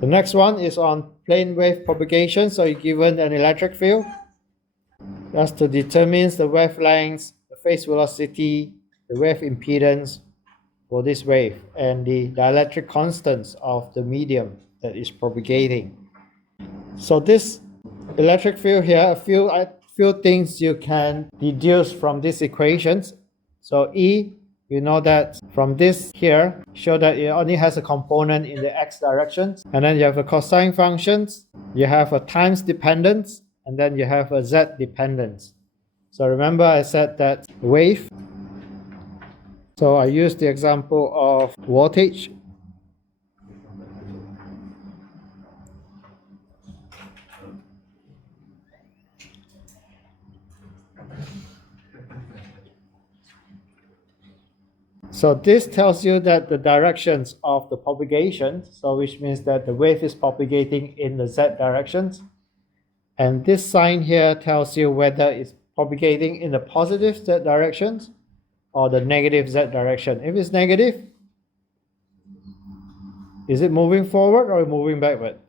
The next one is on plane wave propagation. So you're given an electric field. That's to determine the wavelengths, the phase velocity, the wave impedance for this wave, and the dielectric constants of the medium that is propagating. So this electric field here, a few things you can deduce from these equations. So E, you know that from this here, show that it only has a component in the x direction. And then you have a cosine functions, you have a times dependence, and then you have a z dependence. So remember I said that wave. So I used the example of voltage. So this tells you that the directions of the propagation, so which means that the wave is propagating in the z directions. And this sign here tells you whether it's propagating in the positive z directions or the negative z direction. If it's negative, is it moving forward or moving backward?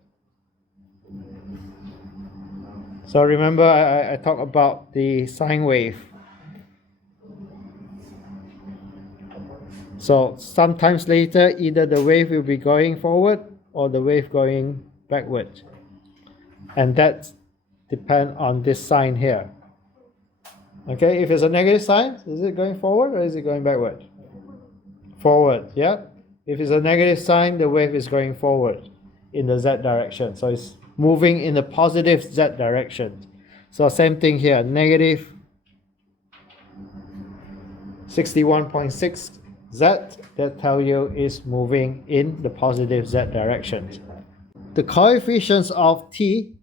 So remember I talked about the sine wave. So sometimes later, either the wave will be going forward or the wave going backward. And that depends on this sign here. Okay, if it's a negative sign, is it going forward or is it going backward? Forward, yeah. If it's a negative sign, the wave is going forward in the z direction. So it's moving in the positive z direction. So same thing here, negative 61.6 z, that tell you is moving in the positive z direction. The coefficients of t,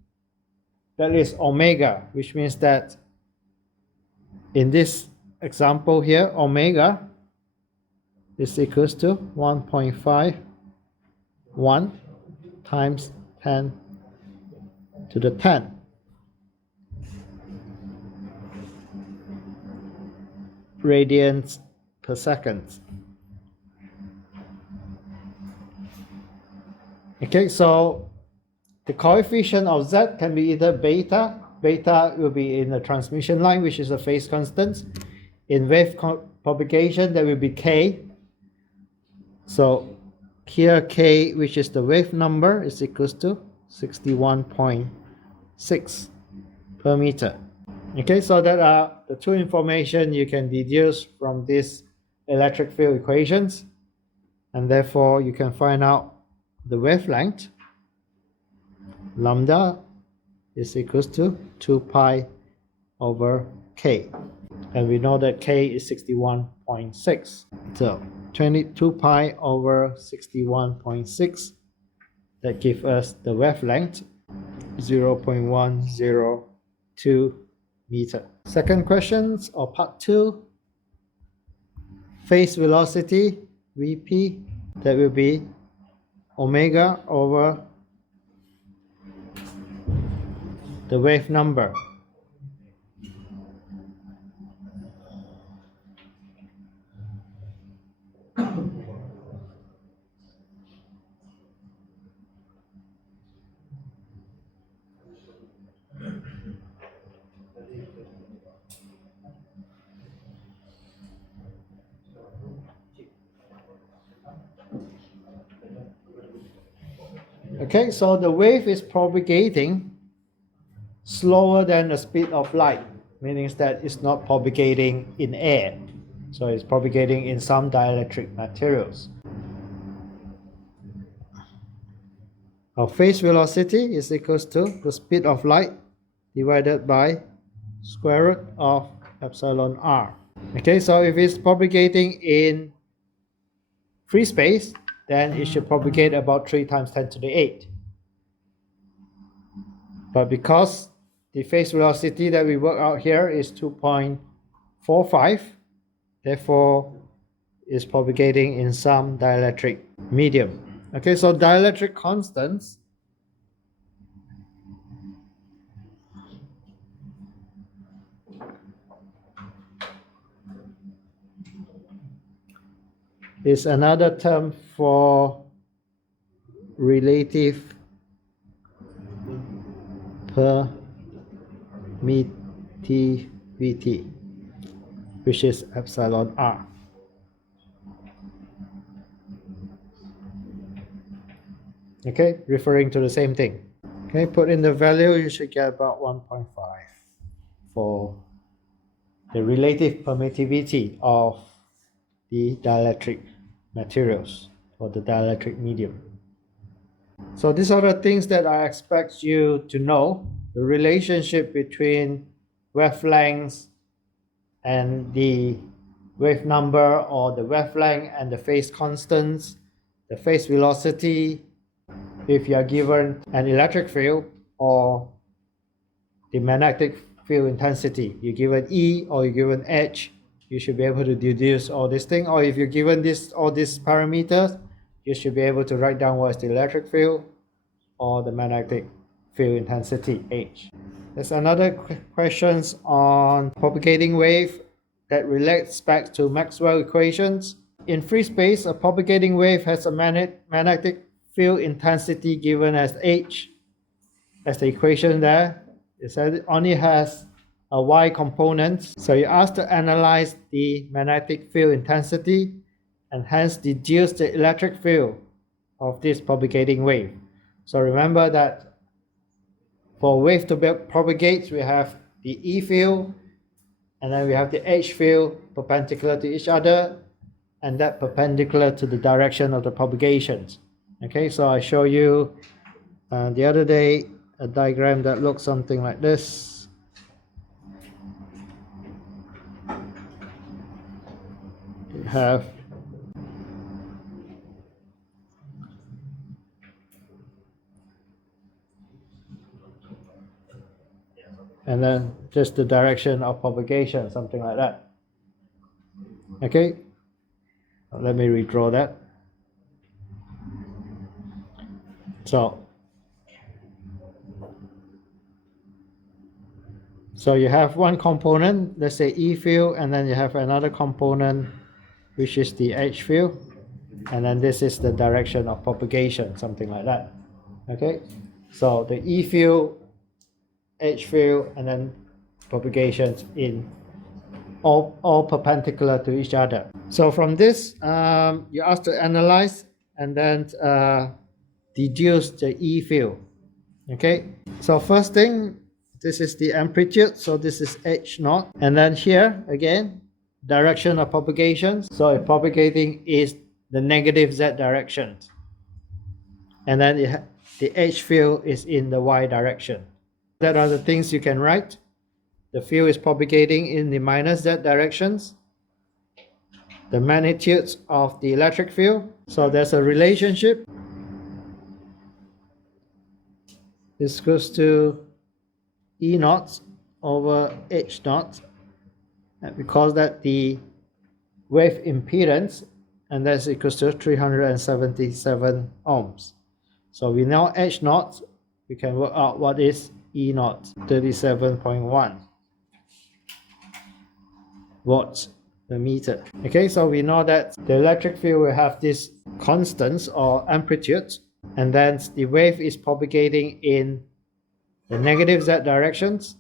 that is omega, which means that in this example here, omega is equals to 1.51 times 10 to the 10. Radians per second. Okay, so the coefficient of z can be either beta. Beta will be in the transmission line, which is a phase constant. In wave propagation, there will be k. So here k, which is the wave number, is equals to 61.6 per meter. Okay, so that are the two information you can deduce from these electric field equations, and therefore you can find out the wavelength. Lambda is equals to 2 pi over k, and we know that k is 61.6. So 22 pi over 61.6, that gives us the wavelength 0.102 meter. Second questions, or part 2, phase velocity Vp, that will be omega over the wave number. Okay, so the wave is propagating slower than the speed of light, meaning that it's not propagating in air. So it's propagating in some dielectric materials. Our phase velocity is equals to the speed of light divided by square root of epsilon r. Okay, so if it's propagating in free space, then it should propagate about 3 times 10 to the 8. But because the phase velocity that we work out here is 2.45, therefore it's propagating in some dielectric medium. Okay, so dielectric constants is another term for relative permittivity, which is epsilon r. Okay, referring to the same thing. Okay, put in the value, you should get about 1.5 for the relative permittivity of the dielectric materials or the dielectric medium. So these are the things that I expect you to know: the relationship between wavelengths and the wave number, or the wavelength and the phase constants, the phase velocity. If you are given an electric field or the magnetic field intensity, you're given E or you're given H, you should be able to deduce all these things. Or if you're given all these parameters, you should be able to write down what's the electric field or the magnetic field intensity, H. There's another questions on propagating wave that relates back to Maxwell equations. In free space, a propagating wave has a magnetic field intensity given as H, as the equation there. It says it only has a y component. So you're asked to analyze the magnetic field intensity and hence deduce the electric field of this propagating wave. So remember that for wave to propagate, we have the E field, and then we have the H field perpendicular to each other, and that perpendicular to the direction of the propagations. Okay, so I show you the other day a diagram that looks something like this. You have and then just the direction of propagation, something like that. Okay, let me redraw that. So you have one component, let's say E field, and then you have another component which is the H field, and then this is the direction of propagation, something like that. Okay, so the E field, H field, and then propagations in all perpendicular to each other. So from this, you're asked to analyze and then deduce the E field. Okay, so first thing, this is the amplitude, so this is H naught, and then here again, direction of propagation. So if propagating is the negative Z direction, and then the H field is in the Y direction. That are the things you can write. The field is propagating in the minus Z directions. The magnitudes of the electric field. So there's a relationship. This goes to E naught over H naught. And we call that the wave impedance, and that's equals to 377 ohms. So we know H naught, we can work out what is E naught, 37.1 watts per meter. Okay, so we know that the electric field will have this constants or amplitude, and then the wave is propagating in the negative Z directions.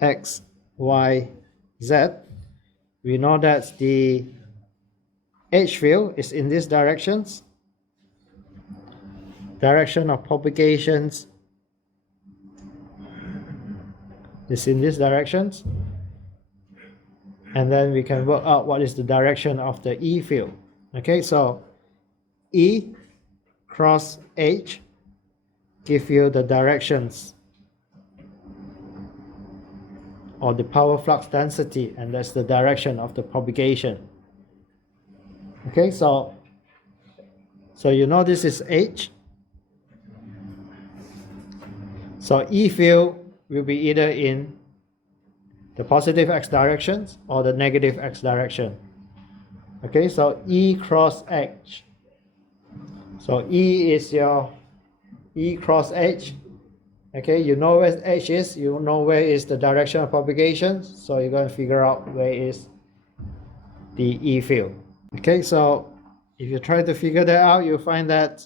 X, Y, Z. We know that the H field is in these directions. Direction of propagations is in these directions. And then we can work out what is the direction of the E field. Okay, so E cross H give you the directions or the power flux density, and that's the direction of the propagation. Okay, so you know this is H. So E field will be either in the positive X directions or the negative X direction. Okay, so E cross H. So E is your E cross H. Okay, you know where H is, you know where is the direction of propagation, so you're going to figure out where is the E field. Okay, so if you try to figure that out, you'll find that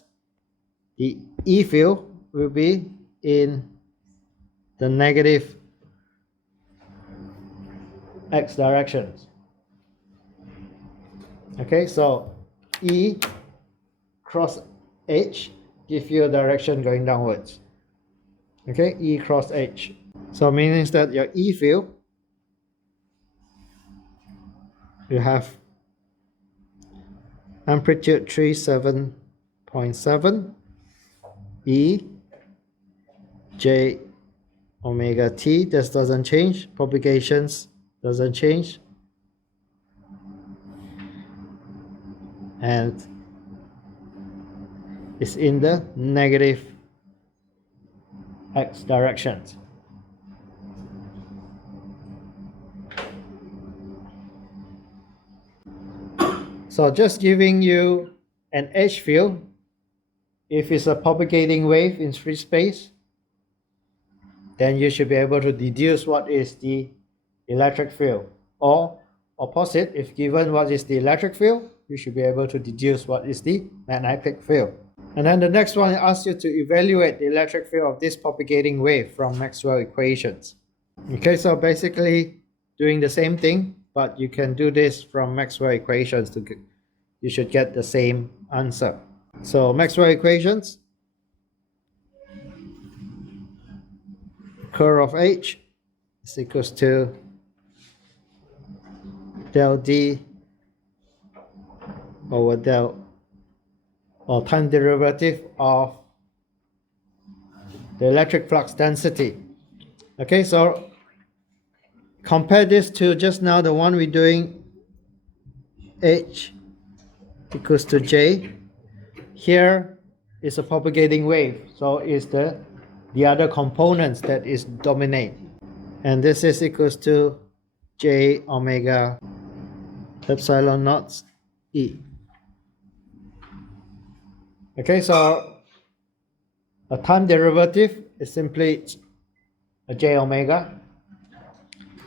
the E field will be in the negative x directions. Okay, so E cross H give you a direction going downwards. Okay, E cross H. So meaning that your E field, you have amplitude 37.7 E J omega T. This doesn't change. Propagations doesn't change. And it's in the negative x direction. So just giving you an H field, if it's a propagating wave in free space, then you should be able to deduce what is the electric field. Or opposite, if given what is the electric field, you should be able to deduce what is the magnetic field. And then the next one asks you to evaluate the electric field of this propagating wave from Maxwell equations. Okay, so basically doing the same thing, but you can do this from Maxwell equations to you should get the same answer. So Maxwell equations, curl of H is equals to del D over del or time derivative of the electric flux density. Okay, so compare this to just now the one we're doing, H equals to J. Here is a propagating wave, so it's the other components that is dominate. And this is equals to J omega epsilon naught E. Okay, so a time derivative is simply a J omega,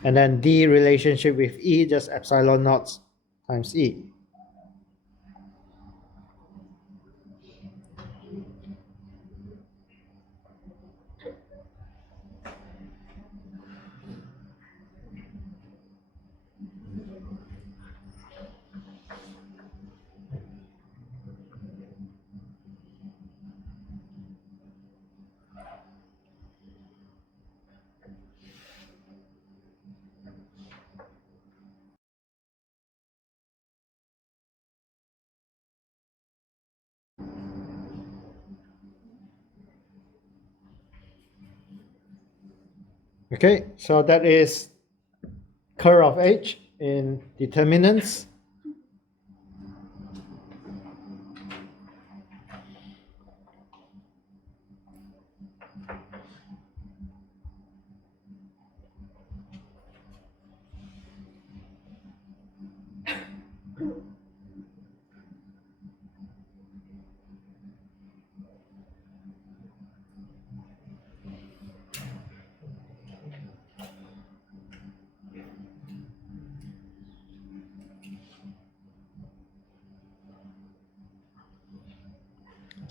and then D relationship with E, just epsilon naught times E. Okay, so that is curl of H in determinants.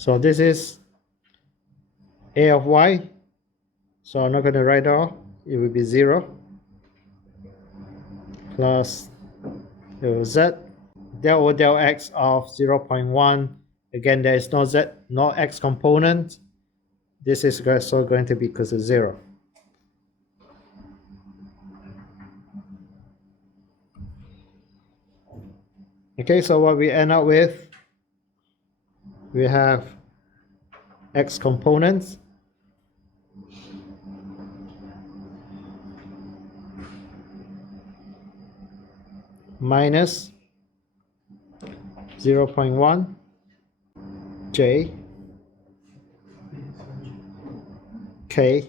So this is A of Y. So I'm not going to write off. It will be 0 plus Z del over del X of 0.1. Again, there is no Z, no X component. This is also going to be equal to 0. Okay, so what we end up with, we have X components minus 0.1 J K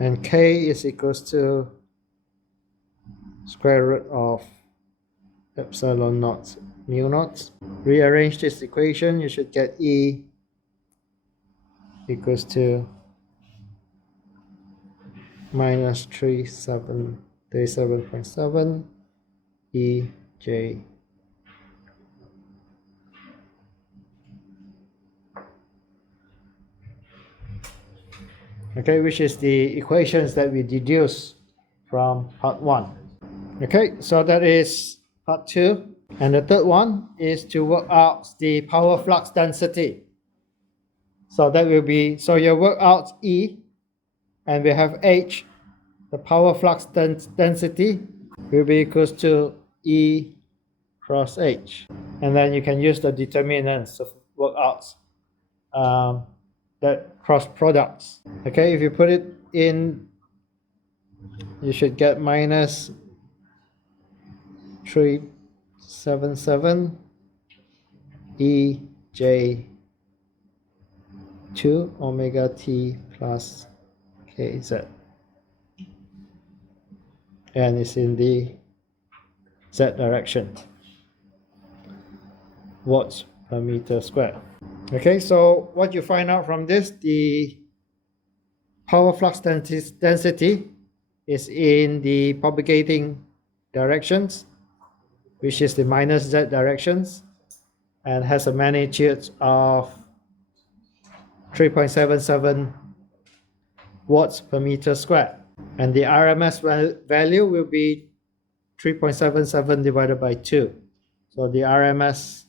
and K is equals to square root of epsilon naught mu naught. Rearrange this equation, you should get E equals to minus 37.7 EJ. Okay, which is the equations that we deduce from part 1. Okay, so that is part 2. And the third one is to work out the power flux density. So that will be, so you work out E, and we have H. The power flux density will be equals to E cross H. And then you can use the determinants to work out the cross products. Okay, if you put it in, you should get minus 377 EJ 2 omega T plus KZ. And it's in the Z direction. Watts per meter squared. Okay, so what you find out from this, the power flux density is in the propagating directions, which is the minus Z directions, and has a magnitude of 3.77 watts per meter squared. And the RMS value will be 3.77 divided by 2. So the RMS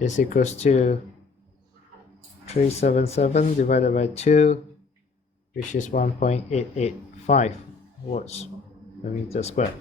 is equals to 377 divided by 2, which is 1.885 watts per meter squared.